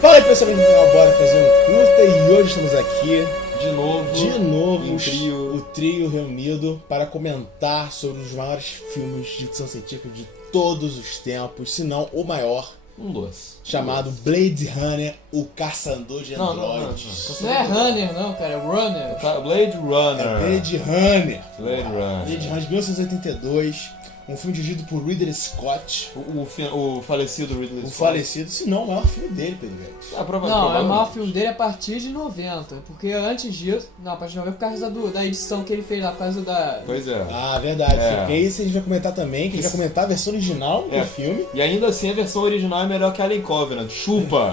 Fala aí, pessoal, bora fazer um curta e hoje estamos aqui de novo o trio reunido para comentar sobre os maiores filmes de ficção científica de todos os tempos, se não o maior, chamado Blade Runner, o caçador de androides. Não é Runner não, cara, é Runner. Blade Runner. Blade Runner. Blade Runner De 1982. Um filme dirigido por Ridley Scott. O falecido Ridley Scott. O falecido, se não o maior filme dele, Pedro Guedes. Não, é o maior filme dele a partir de 90. Porque antes disso... Não, a partir de 90 por causa da edição que ele fez lá, por causa da... Pois é. Ah, verdade. Porque isso a gente vai comentar também, que a gente vai comentar a versão original do filme. E ainda assim a versão original é melhor que Alien Covenant. Chupa!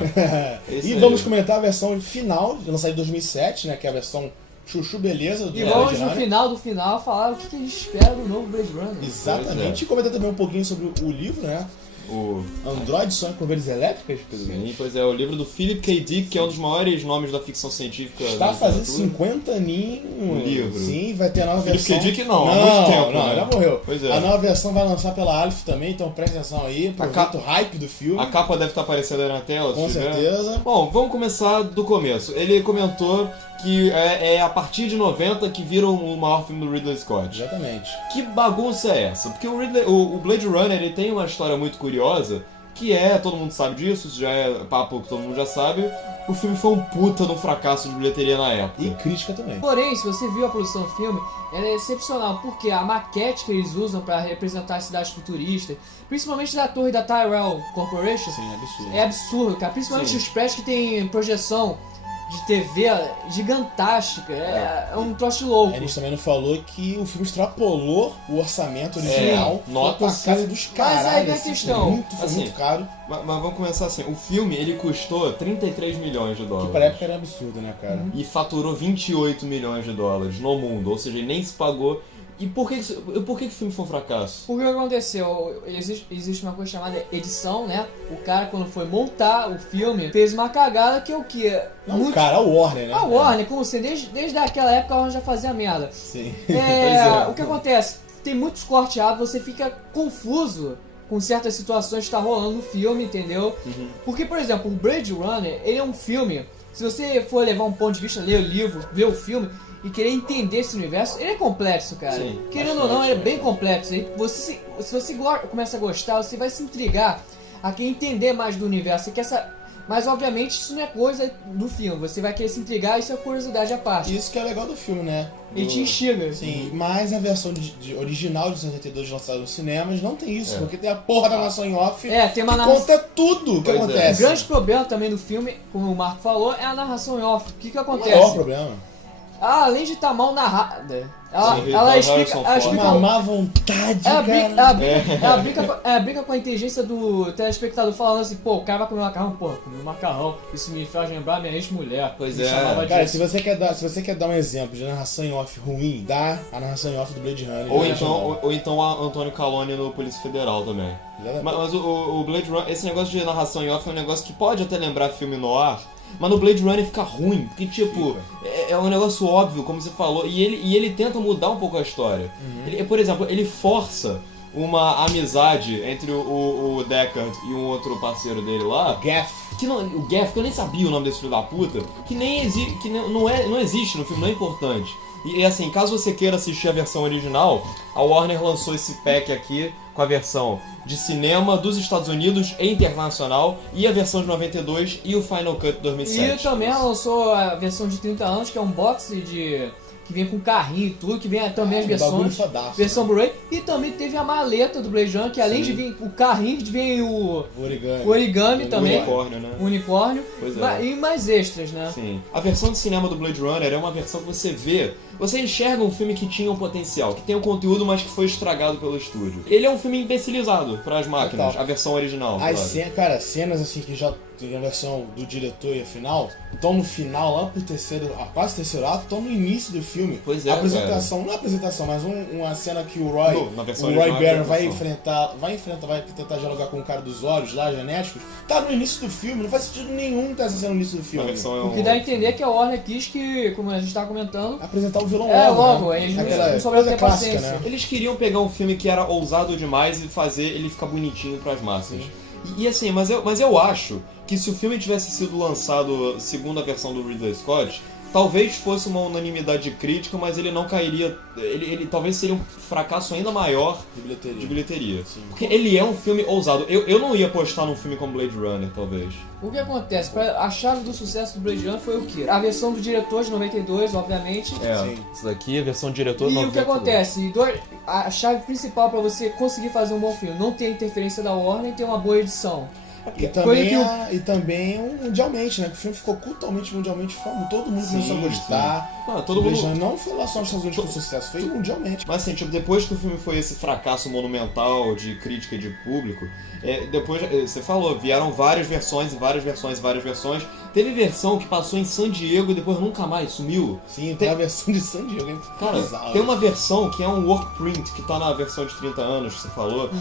E vamos comentar a versão final, lançada em 2007, né? Que é a versão... Chuchu Beleza do E vamos no final do final falar o que a gente espera do novo Blade Runner. Exatamente, e comentar também um pouquinho sobre o livro, né? O Android Sonha com Ovelhas Elétricas, Pedro. Sim, pois é, o livro do Philip K. Dick, que é um dos maiores nomes da ficção científica. Está fazendo 50 aninhos. O livro. Sim, vai ter a nova Philip versão. Philip K. Dick não, há muito tempo. Não, já morreu. Pois é. A nova versão vai lançar pela Alif também, então presta atenção aí, aproveita o hype do filme. A capa deve estar aparecendo aí na tela, com certeza. Bom, vamos começar do começo. Ele comentou que é a partir de 90 que vira o maior filme do Ridley Scott. Exatamente. Que bagunça é essa? Porque o Blade Runner ele tem uma história muito curiosa, que todo mundo sabe disso, isso já é papo que todo mundo já sabe, o filme foi um puta de um fracasso de bilheteria na época. E crítica também. Porém, se você viu a produção do filme, ela é excepcional, porque a maquete que eles usam para representar as cidades futuristas, principalmente da torre da Tyrell Corporation, sim, é absurdo. É absurdo, cara. Principalmente os prédios que tem projeção de TV gigantástica, é um troço louco. A gente também não falou que o filme extrapolou o orçamento original, nota a casa dos caras. Mas aí vem a questão. Foi muito caro. Mas vamos começar assim, o filme ele custou 33 milhões de dólares. Que para época era absurdo, né, cara? E faturou 28 milhões de dólares no mundo, ou seja, ele nem se pagou. E por que o filme foi um fracasso? Porque o que aconteceu? Existe uma coisa chamada edição, né? O cara, quando foi montar o filme, fez uma cagada que é o quê? Não, cara, a Warner, né? A Warner, como assim, desde aquela época a Warner já fazia merda. Sim. O que acontece? Tem muitos corteados, você fica confuso com certas situações que tá rolando no filme, entendeu? Uhum. Porque, por exemplo, o Blade Runner, ele é um filme, se você for levar um ponto de vista, ler o livro, ver o filme e querer entender esse universo, ele é complexo, cara. Sim, querendo ou não, ele é bem complexo. Se você começa a gostar, você vai se intrigar a querer entender mais do universo. Mas, obviamente, isso não é coisa do filme. Você vai querer se intrigar, isso é curiosidade à parte. Isso que é legal do filme, né? Ele te instiga. Sim, mas a versão original de 1982 lançada nos cinemas não tem isso, porque tem a porra da narração em off tem uma que conta tudo o que acontece. O grande problema também do filme, como o Marco falou, é a narração em off. O que acontece? O maior problema. Além de estar mal narrada, ela explica uma má vontade, ela brinca com a inteligência do telespectador, falando assim, pô, o cara vai comer macarrão, porra, comer macarrão, isso me faz lembrar minha ex-mulher. Pois Cara, se você quer dar um exemplo de narração em off ruim, dá a narração em off do Blade Runner. Ou então a Antônio Calone no Polícia Federal também. Mas o Blade Runner, esse negócio de narração em off é um negócio que pode até lembrar filme noir, mas no Blade Runner fica ruim, porque tipo, é um negócio óbvio, como você falou, e ele tenta mudar um pouco a história. Por exemplo, ele força uma amizade entre o Deckard e um outro parceiro dele lá. Gaff. O Gaff, que eu nem sabia o nome desse filho da puta, que não existe no filme, não é importante. E assim, caso você queira assistir a versão original, a Warner lançou esse pack aqui com a versão de cinema dos Estados Unidos e internacional, e a versão de 92 e o Final Cut 2007. E também lançou a versão de 30 anos, que é um box que vem com carrinho e tudo, que vem também as versões, versão Blu-ray, e também teve a maleta do Blade Runner, que além de vir o carrinho, vem o origami também, o unicórnio, Pois e mais extras, né? Sim. A versão de cinema do Blade Runner é uma versão que você enxerga um filme que tinha um potencial, que tem um conteúdo, mas que foi estragado pelo estúdio. Ele é um filme imbecilizado para as máquinas, a versão original. Cenas assim que já tem a versão do diretor e a final, estão no final, lá pro quase terceiro ato, estão no início do filme. Pois é, a apresentação, não é a apresentação, mas uma cena que o Roy Batty vai tentar dialogar com o cara dos olhos lá, genéticos, tá no início do filme, não faz sentido nenhum ter essa cena no início do filme. O que dá a entender é que a Warner quis que, como a gente tava comentando, apresentar o vilão logo, né? Eles não souberam ter clássica, paciência. Né? Eles queriam pegar um filme que era ousado demais e fazer ele ficar bonitinho pras massas. E assim, mas eu acho que se o filme tivesse sido lançado segundo a versão do Ridley Scott, talvez fosse uma unanimidade crítica, mas ele não cairia... Ele talvez seria um fracasso ainda maior de bilheteria. Porque ele é um filme ousado. Eu não ia apostar num filme como Blade Runner, talvez. O que acontece? A chave do sucesso do Blade Runner foi o quê? A versão do diretor de 92, obviamente. Isso daqui é a versão do diretor de 92. E o que acontece? A chave principal pra você conseguir fazer um bom filme, não ter interferência da Warner e ter uma boa edição. E também mundialmente, né? Que o filme ficou culturalmente mundialmente famoso. Todo mundo começou a gostar. Todo mundo... Não foi lá só nos Estados Unidos com sucesso, foi mundialmente. Mas assim, tipo, depois que o filme foi esse fracasso monumental de crítica e de público, depois, você falou, vieram várias versões. Teve versão que passou em San Diego e depois nunca mais sumiu. Sim, tem a versão de San Diego, hein? Cara, tem uma versão que é um work print, que tá na versão de 30 anos que você falou.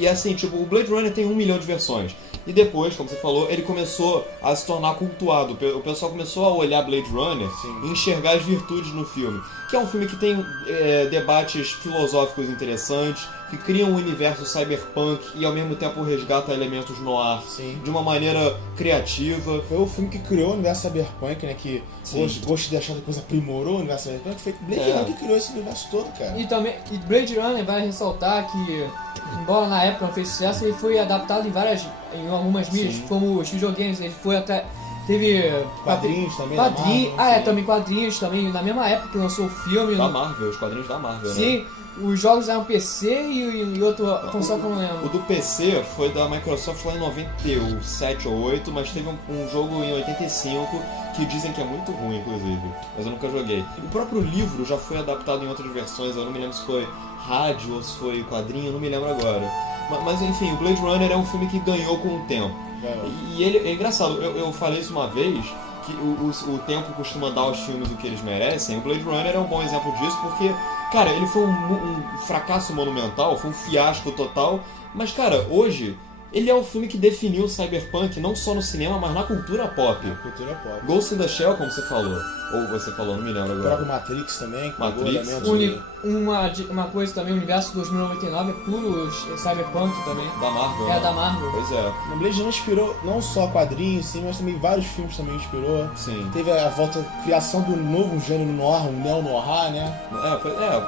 E assim, tipo, o Blade Runner tem 1 milhão de versões. E depois, como você falou, ele começou a se tornar cultuado. O pessoal começou a olhar Blade Runner e enxergar as virtudes no filme. Que é um filme que tem debates filosóficos interessantes, que cria um universo cyberpunk e ao mesmo tempo resgata elementos noir de uma maneira criativa. Foi o filme que criou o universo cyberpunk, né? Que gosto de achar que a coisa aprimorou o universo cyberpunk. Foi Blade Runner que criou esse universo todo, cara. E Blade Runner vai ressaltar que, embora na época não fez sucesso, ele foi adaptado em algumas mídias, como os videogames. Ele foi até... Teve quadrinhos também, também quadrinhos também, na mesma época que lançou o filme. Da Marvel, os quadrinhos da Marvel, né? Sim, os jogos eram PC e outro console que eu não lembro. O do PC foi da Microsoft lá em 97 ou 8, mas teve um jogo em 85 que dizem que é muito ruim, inclusive, mas eu nunca joguei. O próprio livro já foi adaptado em outras versões, eu não me lembro se foi rádio ou se foi quadrinho, eu não me lembro agora. Mas enfim, o Blade Runner é um filme que ganhou com o tempo. E ele é engraçado, eu falei isso uma vez, que o tempo costuma dar aos filmes o que eles merecem. O Blade Runner é um bom exemplo disso, porque, cara, ele foi um fracasso monumental, foi um fiasco total, mas, cara, hoje... Ele é um filme que definiu o cyberpunk não só no cinema, mas na cultura pop. Ghost in the Shell, como você falou. Ou você falou, não me lembro agora. O próprio Matrix também. Uma coisa também, o universo 2099 é puro cyberpunk também. Da Marvel. Da Marvel. Pois é. O Blade Runner inspirou não só quadrinhos, sim, mas também vários filmes também inspirou. Sim. Teve a criação do novo gênero noir, um neo-noir, né?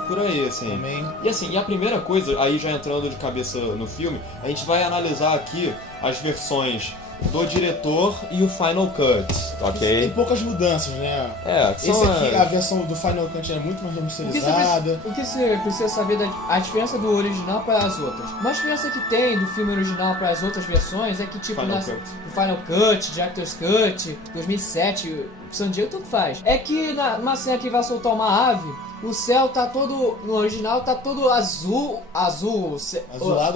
Por aí, assim. Também. E assim, e a primeira coisa, aí já entrando de cabeça no filme, a gente vai analisar aqui as versões do diretor e o Final Cut, ok? Tem poucas mudanças, né? Esse aqui, a versão do Final Cut é muito mais remasterizada. O que você precisa saber a diferença do original para as outras? Uma diferença que tem do filme original para as outras versões é que, tipo, no Final Cut, Director's Cut, 2007, San Diego, tudo faz. É que numa cena que vai soltar uma ave, o céu tá todo, no original, tá todo azulado,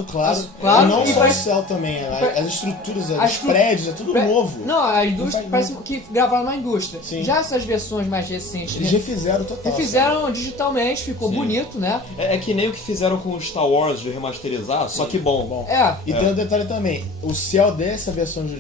claro. E não só o céu também, as estruturas, os prédios, é tudo novo. Não, a indústria parece que gravaram na indústria. Sim. Já essas versões mais recentes... Eles refizeram total. Refizeram digitalmente, ficou bonito, né? É que nem o que fizeram com o Star Wars de remasterizar, só que bom. E tem um detalhe também, o céu dessa versão do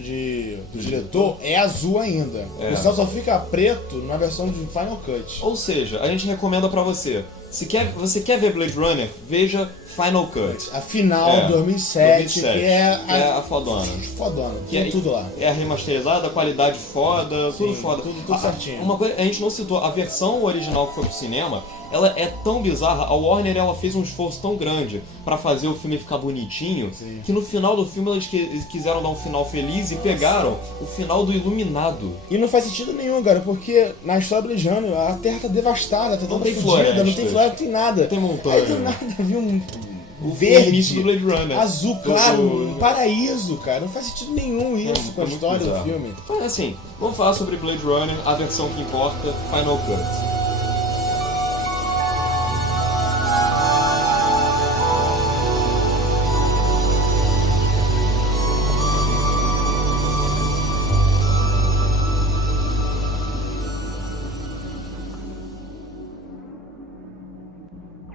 diretor é azul ainda. O céu só fica preto na versão de Final Cut. Ou seja, a gente recomenda pra você. Se você quer ver Blade Runner, veja Final Cut. A final, 2007, que é a fodona. Fodona, tem tudo lá. É a remasterizada, a qualidade foda, tudo foda. Tudo certinho. Uma coisa, a gente não citou, a versão original que foi pro cinema, ela é tão bizarra, a Warner ela fez um esforço tão grande pra fazer o filme ficar bonitinho, que no final do filme eles quiseram dar um final feliz e pegaram o final do Iluminado. E não faz sentido nenhum, cara, porque na história do Blade Runner a Terra tá devastada, tá toda fodida, não tem floresta, não tem nada. Não tem montanha. Aí do nada viu o verde, do Blade Runner. Azul, claro, um paraíso, cara. Não faz sentido nenhum isso com a história do filme. Então, assim, vamos falar sobre Blade Runner, a versão que importa, Final Cut.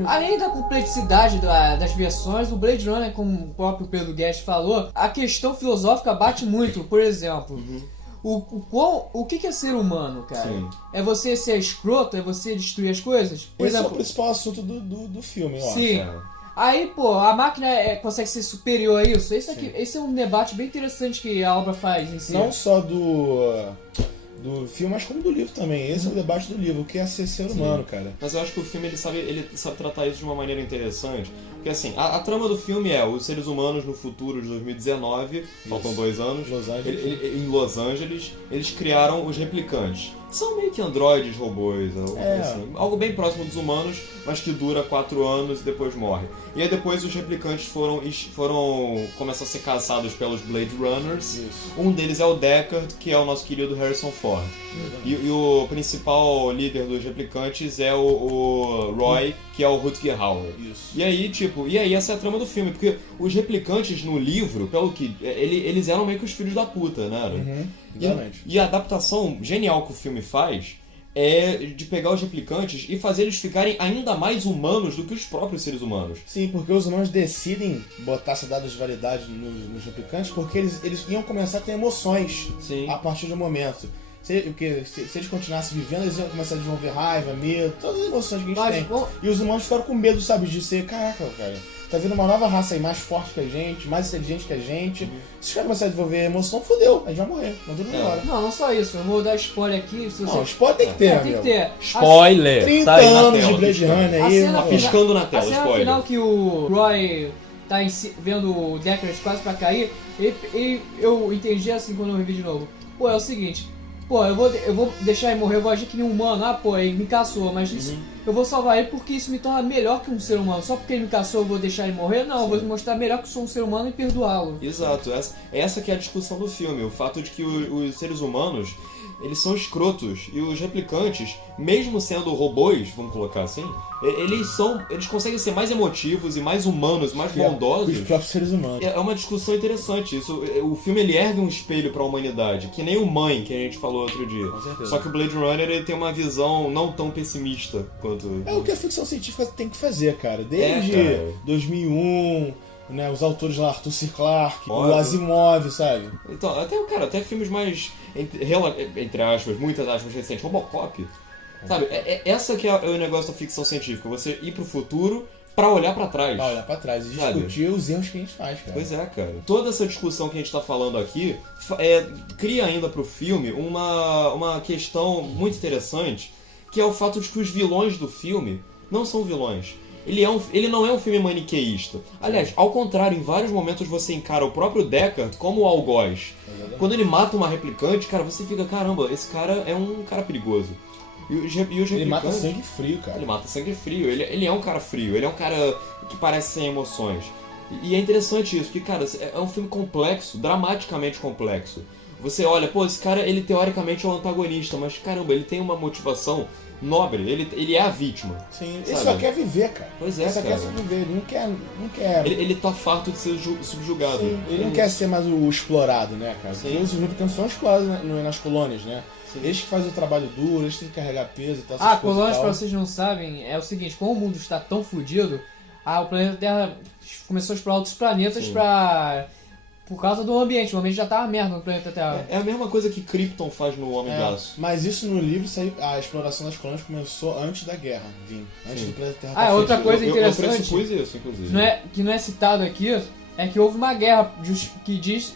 Além da complexidade das versões, o Blade Runner, como o próprio Pedro Guedes falou, a questão filosófica bate muito. Por exemplo, o que é ser humano, cara? Sim. É você ser escroto? É você destruir as coisas? Por exemplo, é o principal assunto do filme, eu acho. Sim. Aí, pô, a máquina consegue ser superior a isso? Esse é um debate bem interessante que a obra faz em si. Não só do filme, mas como do livro também. Esse é o debate do livro, o que é ser humano, cara. Mas eu acho que o filme ele sabe tratar isso de uma maneira interessante. Porque assim, a trama do filme é os seres humanos no futuro de 2019, faltam 2 anos, em Los Angeles, eles criaram os replicantes. São meio que androides, robôs, assim, algo bem próximo dos humanos, mas que dura 4 anos e depois morre. E aí depois os replicantes começam a ser caçados pelos Blade Runners. Isso. Um deles é o Deckard, que é o nosso querido Harrison Ford. E o principal líder dos replicantes é o Roy, que é o Rutger Hauer. Isso. E aí essa é a trama do filme, porque os replicantes no livro, pelo que eles eram meio que os filhos da puta, né? Exatamente. E a adaptação genial que o filme faz é de pegar os replicantes e fazer eles ficarem ainda mais humanos do que os próprios seres humanos. Sim, porque os humanos decidem botar essa dada de validade nos replicantes porque eles iam começar a ter emoções. Sim. A partir de um momento. Se eles continuassem vivendo, eles iam começar a desenvolver raiva, medo, todas as emoções que a gente tem. E os humanos ficaram com medo, sabe, de ser, caraca, cara, tá vindo uma nova raça aí mais forte que a gente, mais inteligente que a gente. Se os caras começarem a desenvolver emoção, fodeu, a gente vai morrer, não tudo embora. Não só isso, eu vou dar spoiler aqui. Spoiler tem que ter, tem que ter. Spoiler! 30 tá aí anos na tela, de Blade Runner aí, piscando na tela, a cena spoiler. final que o Roy tá vendo o Deckard quase pra cair, e eu entendi assim quando eu revi de novo. Pô, é o seguinte, eu vou deixar ele morrer, eu vou agir que nem um humano, ele me caçou, mas isso, eu vou salvar ele porque isso me torna melhor que um ser humano. Só porque ele me caçou eu vou deixar ele morrer? Não, eu vou mostrar melhor que sou um ser humano e perdoá-lo. Exato, essa que é a discussão do filme, o fato de que os seres humanos, eles são escrotos, e os replicantes, mesmo sendo robôs, vamos colocar assim, eles conseguem ser mais emotivos e mais humanos, mais bondosos. Os próprios seres humanos. É uma discussão interessante. O filme ele ergue um espelho para a humanidade, que nem o Mãe, que a gente falou outro dia. Com certeza. Só que o Blade Runner ele tem uma visão não tão pessimista quanto... É o que a ficção científica tem que fazer, cara. Desde 2001... Né, os autores lá, Arthur C. Clarke, o Asimov, sabe? Então, até filmes mais, entre aspas, muitas aspas recentes, Robocop, sabe? Essa que é o negócio da ficção científica, você ir pro futuro pra olhar pra trás. Pra olhar pra trás e discutir os erros que a gente faz, cara. Pois é, cara. Toda essa discussão que a gente tá falando aqui cria ainda pro filme uma questão muito interessante, que é o fato de que os vilões do filme não são vilões. Ele não é um filme maniqueísta. Aliás, ao contrário, em vários momentos você encara o próprio Deckard como o algoz. Quando ele mata uma replicante, cara, você fica, caramba, esse cara é um cara perigoso. E os replicantes... Ele mata sangue frio, cara. Ele mata sangue frio. Ele é um cara frio. Ele é um cara que parece sem emoções. E é interessante isso, porque, cara, é um filme complexo, dramaticamente complexo. Você olha, esse cara, ele teoricamente é um antagonista, mas, caramba, ele tem uma motivação nobre, ele é a vítima. Sim, ele só quer viver, cara. Pois é, ele só cara. quer sobreviver, ele não quer... Ele tá farto de ser subjugado. Sim, ele não quer ser mais o explorado, né, cara? Porque os replicantes são explorados nas colônias, né? Sim. Eles que fazem o trabalho duro, eles têm que carregar peso e tal. Colônias, pra vocês não sabem, é o seguinte, como o mundo está tão fodido, o planeta Terra começou a explorar outros planetas por causa do ambiente. O ambiente já tá uma merda no planeta Terra. É a mesma coisa que Krypton faz no Homem de Aço. Mas isso no livro, a exploração das colônias começou antes da guerra, antes do planeta Terra. Outra coisa interessante, eu pressupus isso, inclusive. Que não é citado aqui, é que houve uma guerra que diz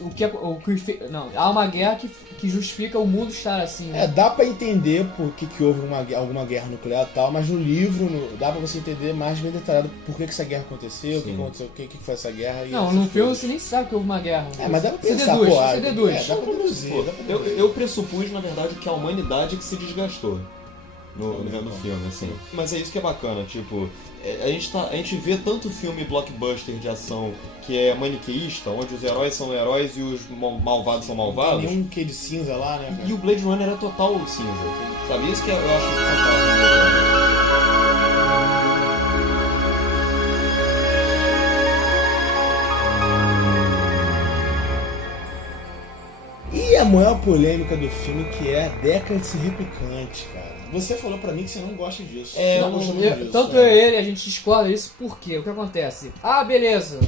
há uma guerra que justifica o mundo estar assim, né? Dá pra entender por que houve alguma guerra nuclear e tal, mas no livro dá pra você entender mais bem detalhado por que essa guerra aconteceu, o que aconteceu, o que foi essa guerra. No filme você nem sabe que houve uma guerra. Mas dá pra pensar, você deduz. Dá pra deduzir. Eu pressupus, na verdade, que a humanidade que se desgastou no filme, assim. Mas é isso que é bacana, tipo... A gente vê tanto filme blockbuster de ação que é maniqueísta, onde os heróis são heróis e os malvados são malvados. Tem nenhum que de cinza lá, né, cara? E o Blade Runner é total cinza, sabe? Isso que eu acho fantástico. E a maior polêmica do filme, que é a Deckard ser replicante, cara. Você falou pra mim que você não gosta disso. Tanto eu e ele, a gente discorda disso, por quê? O que acontece? Beleza.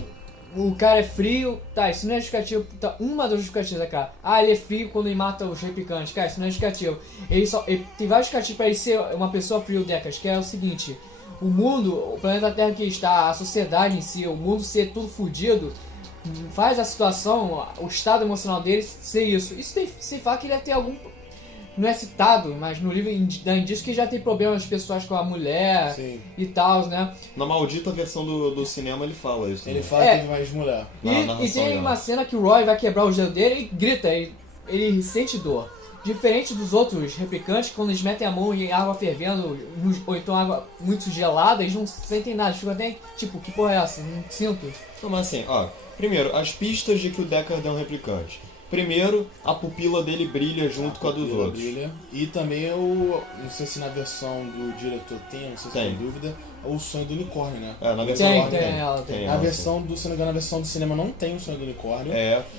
O cara é frio, isso não é justificativo. Uma das justificativas é, cara. Ele é frio quando ele mata os replicantes. Cara, isso não é justificativo. Ele tem vários justificativos pra ele ser uma pessoa fria, o Deckard, que é o seguinte. o mundo, o planeta Terra que está, a sociedade em si, o mundo ser tudo fudido, faz a situação, o estado emocional dele ser isso. Isso tem, sem falar que ele ia ter algum... Não é citado, mas no livro dá indício que já tem problemas pessoais com a mulher. Sim. E tal, né? Na maldita versão do cinema ele fala isso. Ele fala que teve mais mulher. E tem uma cena que o Roy vai quebrar o gelo dele e grita, ele sente dor. Diferente dos outros replicantes, quando eles metem a mão em água fervendo, ou então água muito gelada, eles não sentem nada. Ficam até tipo, que porra é essa? Não sinto. Não, mas assim, primeiro, as pistas de que o Deckard é um replicante. Primeiro, a pupila dele brilha junto com a dos outros. Brilha. E também não sei se na versão do diretor tem, não sei se tem dúvida, o sonho do unicórnio, né? Na versão tem. Na versão do, se não me engano, na versão do cinema não tem o sonho do unicórnio.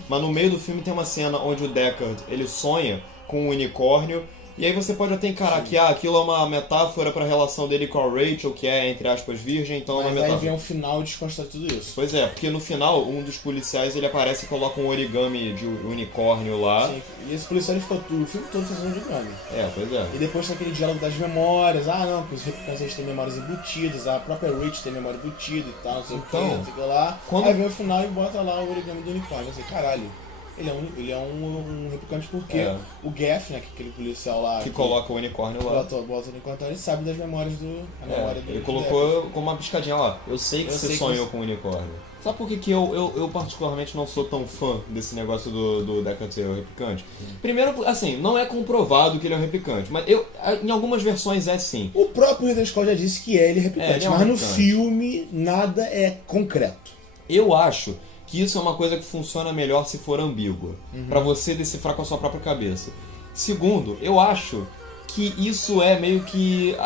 Mas no meio do filme tem uma cena onde o Deckard, ele sonha com um unicórnio. E aí você pode até encarar que aquilo é uma metáfora para a relação dele com a Rachel, que é, entre aspas, virgem, então é uma metáfora. Mas aí vem um final e desconstrói tudo isso. Pois é, porque no final, um dos policiais, ele aparece e coloca um origami de unicórnio lá. Sim, e esse policial ele ficou o filme todo fazendo origami. Pois é. E depois tem aquele diálogo das memórias, não, porque os replicantes têm memórias embutidas, a própria Rachel tem memória embutida e tal, não sei o que lá. Aí vem o final e bota lá o origami do unicórnio. Eu sei, caralho. Ele é um replicante porque o Gaff, né, que é aquele policial lá... Que coloca o unicórnio lá. Bota o unicórnio, então ele sabe das memórias do... Ele colocou como uma piscadinha lá. Eu sei que você sonhou com o unicórnio. Sabe por que eu particularmente não sou tão fã desse negócio do Deckard ser o replicante? Primeiro, assim, não é comprovado que ele é um replicante, mas em algumas versões é sim. O próprio Ridley Scott já disse que ele é replicante, mas no filme nada é concreto. Eu acho que isso é uma coisa que funciona melhor se for ambígua, pra você decifrar com a sua própria cabeça. Segundo, eu acho que isso é meio que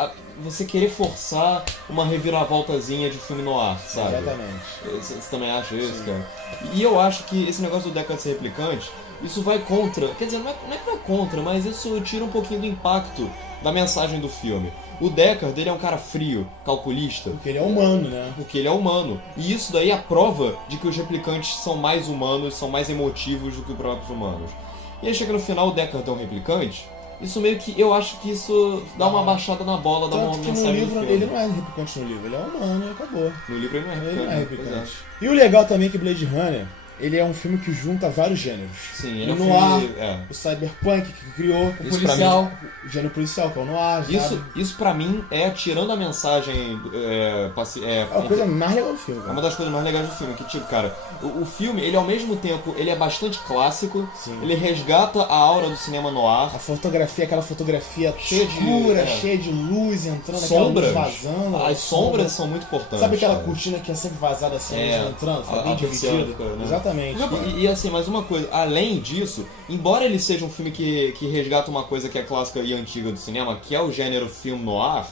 você querer forçar uma reviravoltazinha de filme noir, sabe? Exatamente. Você também acha isso, cara? E eu acho que esse negócio do Deckard ser replicante, isso vai contra, quer dizer, não é que vai contra, mas isso tira um pouquinho do impacto da mensagem do filme. O Deckard, ele é um cara frio, calculista. Porque ele é humano, né? Porque ele é humano. E isso daí é a prova de que os replicantes são mais humanos, são mais emotivos do que os próprios humanos. E aí chega no final, o Deckard é um replicante. Isso meio que, eu acho que isso dá uma baixada na bola, dá uma mensagem no livro, do filme. ele não é replicante no livro, ele é humano e acabou. No livro ele não é replicante. E o legal também é que Blade Runner, ele é um filme que junta vários gêneros. Sim, ele é um noir, o cyberpunk que criou, o policial, o gênero policial, que é o noir. Isso pra mim é, tirando a mensagem... É a coisa mais legal do filme. É uma das coisas mais legais do filme, que tipo, cara, o filme, ele ao mesmo tempo, ele é bastante clássico, ele resgata a aura do cinema noir. A fotografia, aquela fotografia escura, cheia de luz entrando, sombras, aquela luz vazando. As sombras são muito importantes. Sabe aquela cortina que é sempre vazada assim, entrando, bem dividida? Exatamente. E assim, mais uma coisa, além disso, embora ele seja um filme que resgata uma coisa que é clássica e antiga do cinema, que é o gênero film noir,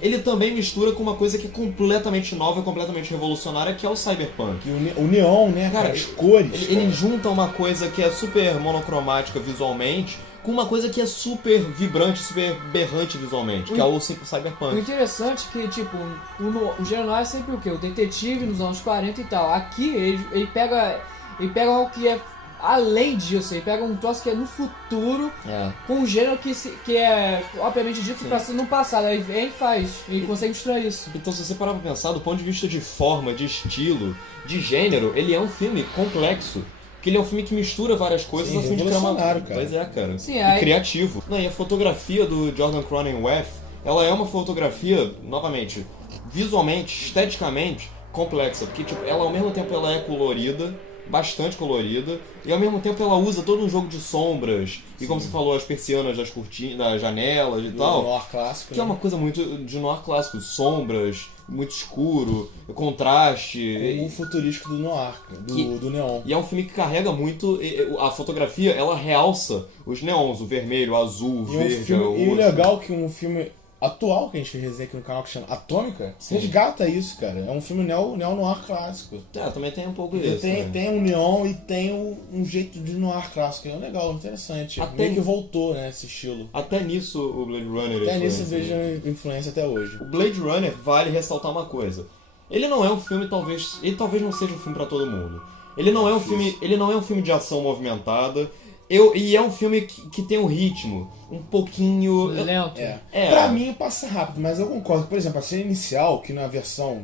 ele também mistura com uma coisa que é completamente nova, completamente revolucionária, que é o cyberpunk. E o neon, né, cara, as cores. Ele junta uma coisa que é super monocromática visualmente, com uma coisa que é super vibrante, super berrante visualmente, que é o cyberpunk. O interessante é que, tipo, o gênero noir é sempre o quê? O detetive nos anos 40 e tal. Aqui, ele pega algo que é além disso, ele pega um troço que é no futuro, com um gênero que é, obviamente, dito pra ser no passado. Aí vem e faz, ele consegue misturar isso. Então, se você parar pra pensar, do ponto de vista de forma, de estilo, de gênero, ele é um filme complexo. Porque ele é um filme que mistura várias coisas a fim de criar uma... Pois é, cara. Sim, e criativo. Não, e a fotografia do Jordan Cronenweth, ela é uma fotografia, novamente, visualmente, esteticamente, complexa. Porque, tipo, ela ao mesmo tempo ela é colorida, bastante colorida, e ao mesmo tempo ela usa todo um jogo de sombras, e como você falou, as persianas das cortinas, das janelas e tal. Noir clássico, que é uma coisa muito de noir clássico, sombras, muito escuro, contraste. O futurístico do noir, do neon. E é um filme que carrega muito, a fotografia, ela realça os neons, o vermelho, o azul, o verde, o roxo. E o legal é que um filme atual que a gente fez resenha aqui no canal, que chama Atômica, resgata isso, cara. É um filme neo-noir clássico. Também tem um pouco disso. Tem um neon e tem um jeito de noir clássico. É legal, interessante. Meio que voltou, né, esse estilo. Até nisso o Blade Runner... Até nisso eu vejo influência até hoje. O Blade Runner vale ressaltar uma coisa. Ele não é um filme, ele talvez não seja um filme pra todo mundo. Ele não é um filme de ação movimentada. E é um filme que tem um ritmo um pouquinho... lento. Pra mim passa rápido, mas eu concordo. Por exemplo, a cena inicial, que na versão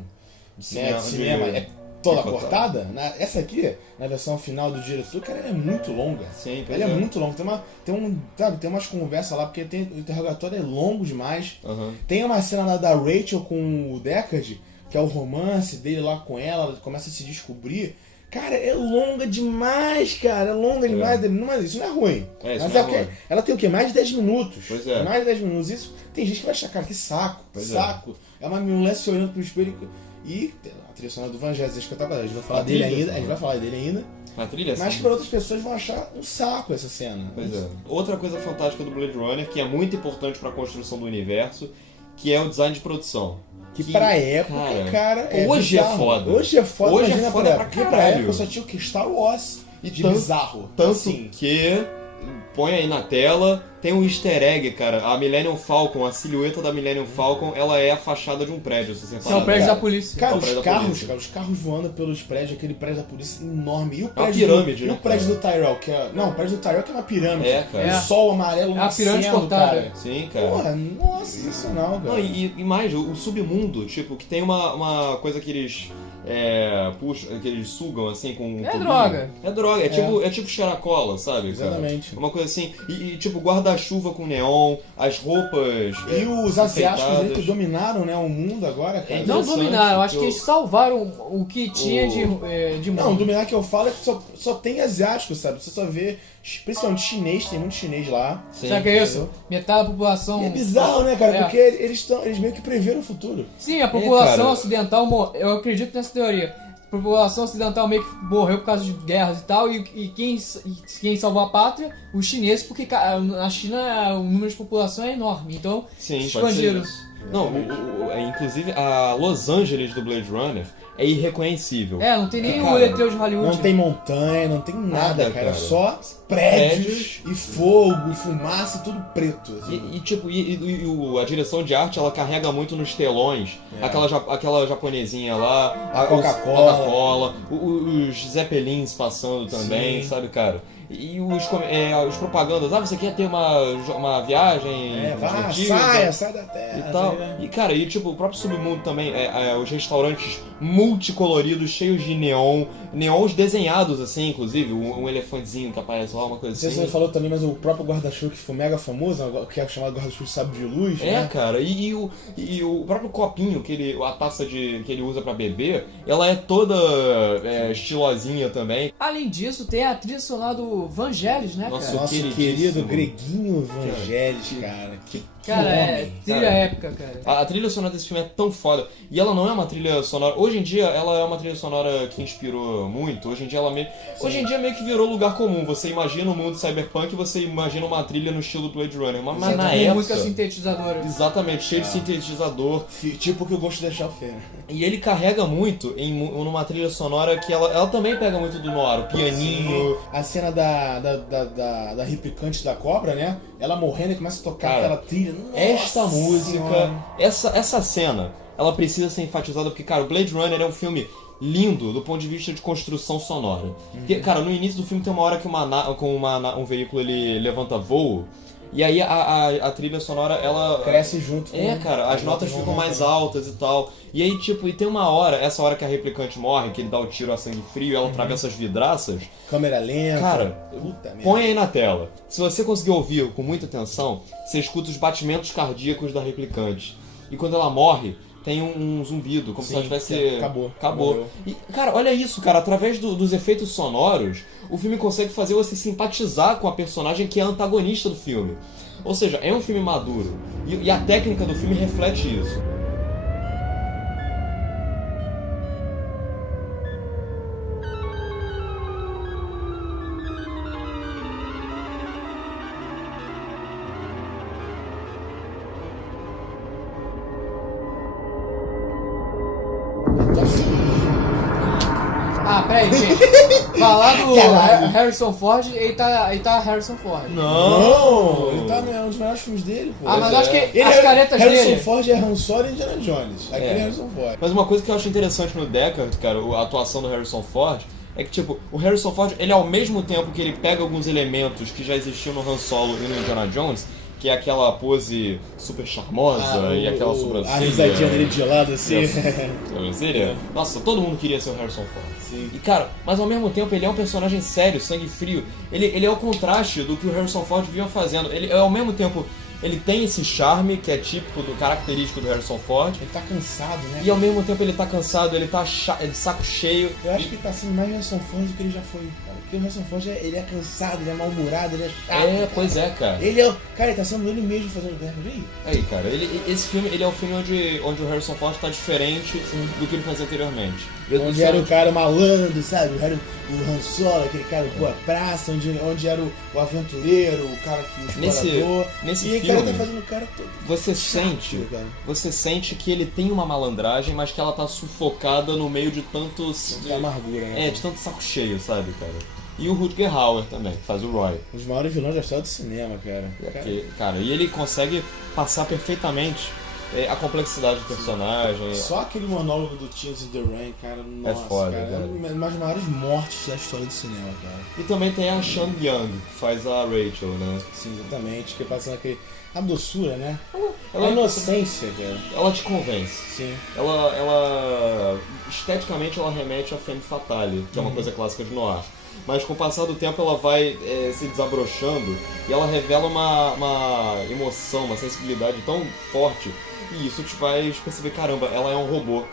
de cinema é toda cortada, essa aqui, na versão final do diretor, cara, ela é muito longa. Sim, ela é muito longa. Tem umas conversas lá, porque o interrogatório é longo demais. Tem uma cena lá da Rachel com o Deckard, que é o romance dele lá com ela começa a se descobrir. Cara, é longa demais, cara. É longa demais. Mas isso não é ruim. Mas ela tem o quê? Mais de 10 minutos. Pois é. Mais de 10 minutos. Isso tem gente que vai achar, cara, que saco. Saco. É uma mulher se olhando pro espelho. E a trilha sonora do Vangelis é espetacular. A gente vai falar dele ainda. A trilha, mas que para outras pessoas vão achar um saco essa cena. Pois é. Outra coisa fantástica do Blade Runner, que é muito importante para a construção do universo, que é o design de produção. Que pra época, cara, hoje bizarro. É foda. Hoje é foda. Hoje é foda pra caralho. Pra época só tinha o que? Star Wars. E de bizarro. Tanto assim, que... Põe aí na tela, tem um easter egg, cara. A Millennium Falcon, a silhueta da Millennium Falcon, ela é a fachada de um prédio, se você é o prédio da polícia. Cara, os carros voando pelos prédios, aquele prédio da polícia enorme. E o prédio pirâmide, e o prédio do Tyrell, que é... Não, o prédio do Tyrell que é uma pirâmide. Cara. O sol amarelo é a pirâmide cortada. Cara. Sim, cara. Porra, nossa, sensacional, cara. Não, e mais, o submundo, tipo, que tem uma coisa que eles... puxam, que eles sugam assim com um tubinho. Droga. É droga, é tipo xeracola, sabe? Exatamente. Cara? Uma coisa assim. E tipo, guarda-chuva com neon, as roupas. E os asiáticos que dominaram, né, o mundo agora, cara. Não dominaram, acho que eles salvaram o que tinha de mundo. Não, dominar que eu falo é que só tem asiático, sabe? Você só vê, principalmente chinês, tem muito chinês lá. Sim. Sabe o que é isso? Metade da população... E é bizarro, né, cara? Porque eles meio que preveram o futuro. Sim, a população ocidental, eu acredito nessa teoria. A população ocidental meio que morreu por causa de guerras e tal, e quem salvou a pátria? Os chineses, porque na China o número de população é enorme, então sim, expandiram. Não, inclusive a Los Angeles do Blade Runner é irreconhecível. Não tem nem o letreiro de Hollywood. Não tem montanha, não tem nada, cara. Só prédios e fogo, e fumaça e tudo preto. Assim. A direção de arte, ela carrega muito nos telões. Aquela japonesinha lá, a Coca-Cola, os Zeppelins passando também, sabe, cara? E os propagandas, você quer ter uma viagem sai da Terra e tal. E cara, o próprio submundo também, os restaurantes multicoloridos, cheios de neons desenhados assim, inclusive, um elefantezinho que aparece lá, uma coisa assim. Você falou também, mas o próprio guarda-chuva que foi mega famoso, que é chamado guarda-chuva sabre de luz, né? Cara, e o próprio copinho, a taça que ele usa pra beber, ela é toda estilosinha também. Além disso, tem a trilha sonora do Vangelis, né, cara? Nosso querido Greguinho Vangelis, cara. Trilha épica, cara. A trilha sonora desse filme é tão foda. E ela não é uma trilha sonora... Hoje em dia, ela é uma trilha sonora que inspirou muito. Hoje em dia meio que virou lugar comum. Você imagina um mundo cyberpunk e você imagina uma trilha no estilo Blade Runner. Mas na época... música sintetizadora. Exatamente, cheio de sintetizador. Tipo que eu gosto de deixar o fé. E ele carrega muito numa trilha sonora que ela também pega muito do noir. O pianinho... Sim. A cena da replicante da cobra, né? Ela morrendo e começa a tocar aquela trilha. Esta música, essa cena, ela precisa ser enfatizada porque, cara, o Blade Runner é um filme lindo do ponto de vista de construção sonora. Porque, cara, no início do filme tem uma hora que um veículo ele levanta voo. E aí a trilha sonora, ela... cresce junto. Cara, as notas ficam mais altas e tal. E aí, e tem uma hora, essa hora que a replicante morre, que ele dá o tiro a sangue frio, ela atravessa as vidraças. Câmera lenta. Cara, põe aí na tela. Se você conseguir ouvir com muita atenção, você escuta os batimentos cardíacos da replicante. E quando ela morre, tem um zumbido, como se ela tivesse... Acabou. E, cara, olha isso, cara. Através dos efeitos sonoros, o filme consegue fazer você simpatizar com a personagem que é a antagonista do filme. Ou seja, é um filme maduro. E a técnica do filme reflete isso. Peraí, gente. Falar do Harrison Ford, ele tá Harrison Ford. Não! Ele tá nos melhores filmes dele, pô. Mas acho que as caretas dele... Harrison Ford é Han Solo e Indiana Jones. Aquele é Harrison Ford. Mas uma coisa que eu acho interessante no Deckard, cara, a atuação do Harrison Ford, é que, tipo, o Harrison Ford, ele ao mesmo tempo que ele pega alguns elementos que já existiam no Han Solo e no Indiana Jones, que é aquela pose super charmosa e aquela sobrancelha. A risadinha dele de lado, assim. Sobrancelha. Nossa, todo mundo queria ser o Harrison Ford. Sim. E, cara, mas ao mesmo tempo ele é um personagem sério, sangue frio. Ele é o contraste do que o Harrison Ford vinha fazendo. Ele, ao mesmo tempo, ele tem esse charme que é típico, característico do Harrison Ford. Ele tá cansado, né? E ao mesmo tempo ele tá cansado, ele tá de saco cheio. Eu acho que ele tá sendo mais Harrison Ford do que ele já foi, cara. Porque o Harrison Ford, ele é cansado, ele é mal-humorado, ele é chato. É, pois é, cara. Cara, ele tá sendo ele mesmo fazendo guerra, aí, cara, esse filme, ele é um filme onde o Harrison Ford tá diferente do que ele fazia anteriormente. Onde era o cara malandro, sabe? Era o Han Solo, aquele cara boa praça, onde era o aventureiro, o cara que o explorador. Nesse filme, o cara tá fazendo o cara todo. Você sente que ele tem uma malandragem, mas que ela tá sufocada no meio de tantos... De amargura, né? De tanto saco cheio, sabe, cara? E o Rutger Hauer também, que faz o Roy. Um dos maiores vilões da história do cinema, cara. Cara, e ele consegue passar perfeitamente a complexidade do personagem. Só aquele monólogo do Tears in the Rain, cara, nossa, foda, cara. É uma das maiores mortes da história do cinema, cara. E também tem a Sean Young, que faz a Rachel, né? Sim, exatamente, que passa aquele... A doçura, né? A inocência, cara. Ela te convence. Sim. Ela esteticamente, ela remete a Femme Fatale, que é uma coisa clássica de noir. Mas com o passar do tempo ela vai se desabrochando e ela revela uma emoção, uma sensibilidade tão forte, e isso te faz perceber, caramba, ela é um robô,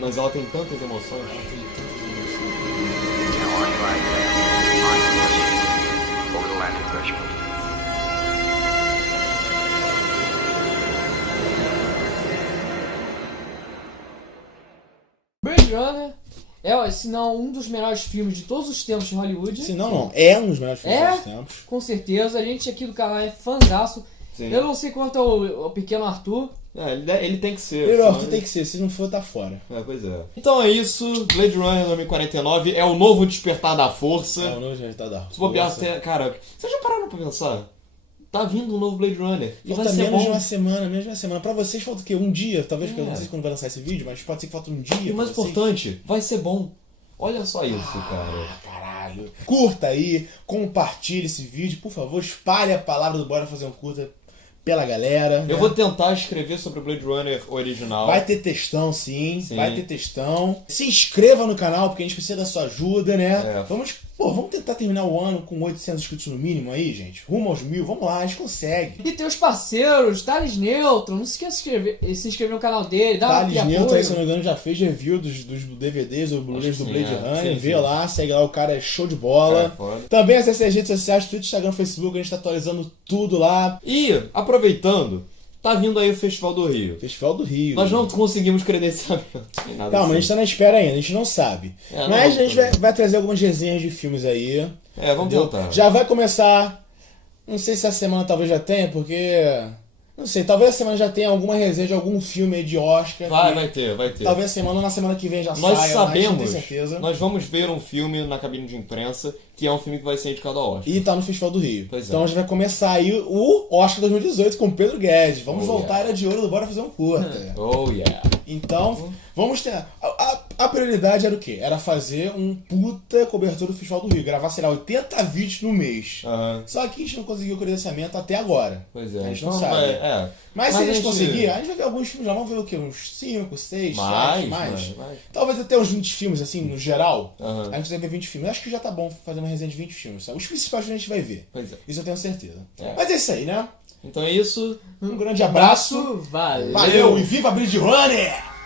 mas ela tem tantas emoções. Blade Runner é, se não, um dos melhores filmes de todos os tempos de Hollywood. Se não, é um dos melhores filmes de todos os tempos. Com certeza. A gente aqui do canal é fãzaço. Sim. Eu não sei quanto ao pequeno Arthur. Ele tem que ser. O Arthur tem que ser, se não for, tá fora. Pois é. Então é isso, Blade Runner 2049 é o novo despertar da força. É o novo despertar da força. Se bobear até, cara, vocês já pararam pra pensar? Tá vindo um novo Blade Runner. E falta vai ser menos bom. de uma semana. Pra vocês falta o quê? Um dia? Talvez, porque eu não sei quando vai lançar esse vídeo, mas pode ser que falta um dia. E o mais importante, vai ser bom. Olha só isso, cara. Caralho. Curta aí, compartilhe esse vídeo, por favor, espalhe a palavra do Bora Fazer um Curta pela galera. Eu vou tentar escrever sobre o Blade Runner original. Vai ter textão, sim. Vai ter textão. Se inscreva no canal, porque a gente precisa da sua ajuda, né? Vamos tentar terminar o ano com 800 inscritos no mínimo aí, gente. Rumo aos 1000, vamos lá, a gente consegue. E tem os parceiros, Thales Neutron, não se esqueça de se inscrever no canal dele, dá Thales Neutron, aí, se não me engano, já fez review dos DVDs ou Blu-rays do Blade Runner. Vê lá, segue lá, o cara é show de bola. Também acesse as redes sociais, Twitter, Instagram, Facebook, a gente tá atualizando tudo lá. E, aproveitando, tá vindo aí o Festival do Rio. Festival do Rio. Nós não conseguimos credenciamento. Calma, a gente tá na espera ainda, a gente não sabe. Mas a gente vai trazer algumas resenhas de filmes aí. Vamos tentar. Já vai começar. Não sei se a semana talvez já tenha, porque... Não sei, talvez a semana já tenha alguma resenha de algum filme aí de Oscar. Vai ter. Talvez na semana que vem já nós saia. Sabemos, mas não tenho certeza. Nós vamos ver um filme na cabine de imprensa, que é um filme que vai ser indicado ao Oscar. E tá no Festival do Rio. Então a gente vai começar aí o Oscar 2018 com Pedro Guedes. Vamos voltar à Era de Ouro do Bora Fazer um Curta. Oh yeah. Então, vamos ter... A prioridade era o quê? Era fazer um puta cobertura do Festival do Rio. Gravar, sei lá, 80 vídeos no mês. Só que a gente não conseguiu o credenciamento até agora. Pois é. A gente não sabe. Mas se a gente conseguir, a gente vai ver alguns filmes já. Vamos ver o quê? Uns 5, 6, 7, mais. Talvez até uns 20 filmes, assim, no geral. A gente vai ver 20 filmes. Eu acho que já tá bom fazer uma resenha de 20 filmes. Sabe? Os principais a gente vai ver. Pois é. Isso eu tenho certeza. Mas é isso aí, né? Então é isso. Um grande abraço. Valeu. E viva Blade Runner!